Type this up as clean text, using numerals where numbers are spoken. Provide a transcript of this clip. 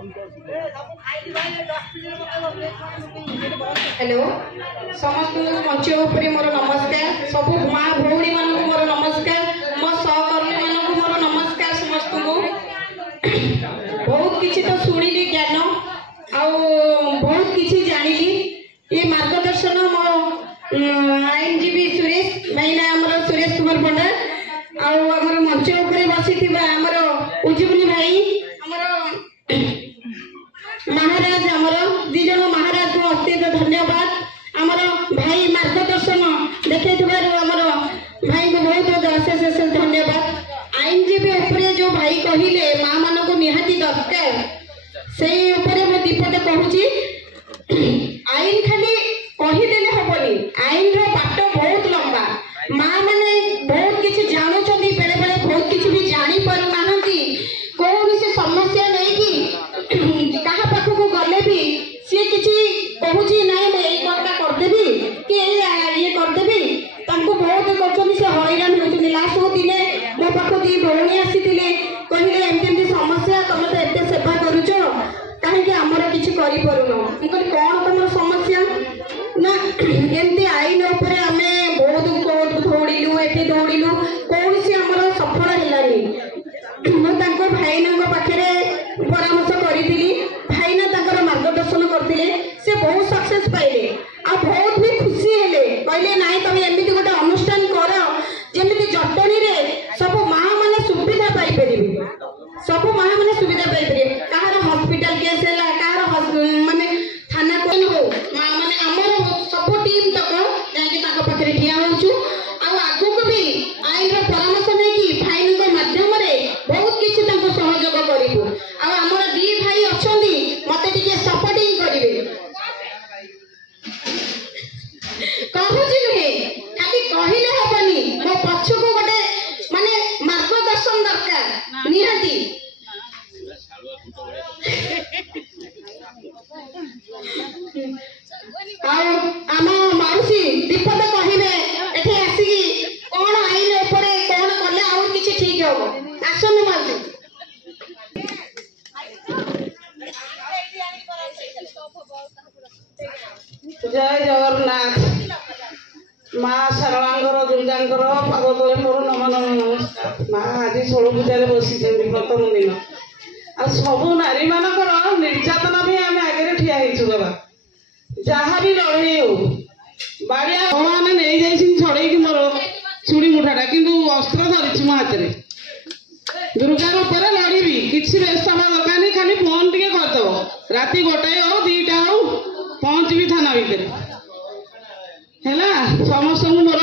hello समस्त मंच उपर मोर नमस्कार सब माँ भौणी मान मोर नमस्कार मो सहकर्मी मान मोर नमस्कार समस्त को बहुत किसी तो शुणिली ज्ञान आउ बहुत किसी जानिली ये मार्गदर्शन मो आईनजीवी सुरेश मैना आमर सुरेश कुमार पंडा आमर मंच उपर बसी आमर उज्जीवनी भाई महाराज आमर दी जन महाराज को अत्यंत धन्यवाद आमर भाई मार्गदर्शन देखे आमर भाई को बहुत अशेष अशेष धन्यवाद आईनजीवी उपरे जो भाई कहले माँ मान को निहाती दरकार से मो दीपटे कहूँ आईन खाली कहीदेले हेनी आईन बाट बहुत लंबा माँ मैंने बहुत किसी जानुंट बेले बेले बहुत किसी भी जानी पार ना कौन से समस्या नहीं कि कहा पाखक गले भी सी किसी कहूँ ना कटा करदेवी कि ये करदेवी बहुत कर हईराण होती लास्ट को दिने मो पाख दी भौणी आसी कहले एमती समस्या तुम तो एत सेवा करुच कहीं आमर किसी करूँ कौन तुम समस्या ना एमती आईन उपर आम बहुत दौड़ू ये दौड़ू कौन सी आमर सफल है मुझे भाईना पाखे परामर्श करी भाईना मार्गदर्शन करते से बहुत सक्सेस पाइले आ बहुत भी खुशी हेले कहले ना तुम एमती गोटे अनुष्ठान कर जमी जटनी रे सब माँ मैंने सुविधा पाइपर सब माँ मैंने सुविधा पाइपर कहार हॉस्पिटल केस है कहार माने थाना कौन हो माने आमर सब टीम तक जाके ठिया होचु आगक भी आईन परामर्श नहीं भाई माध्यम बहुत किसी सहयोग करूँ आमर दी भाई अच्छा मत सपोर्टिंग करेंगे कहूँ नुहे खाली कहले हेनी मो पक्ष को गोटे माने मार्गदर्शन दरकार निहाती आम माउसी दीपद कहे एठे आसिकी कौन आईन उपरे कौन कले आउ किछि ठीक हम आसन माउसी जय जगन्नाथ माँ शारदांकर दुर्गांकर पाद तले मोर नमन नमस्कार माँ आज षोल पूजा बसी प्रथम दिन आ सब नारी मानकर निर्यातना भी आम आगे ठिया बाबा जहाँ भी लड़े हो बाड़िया भगवान नहीं जाइए छड़े मोर चूड़ी मुठाटा किंतु अस्त्र धरी मो हाथ में दुर्गा रूप लड़बी किसी व्यस्त हवा दरकार नहीं खाली फोन टे करदेव राति गोटाए हो दीटा हो पहुँचबी थाना भितर है समस्त मोर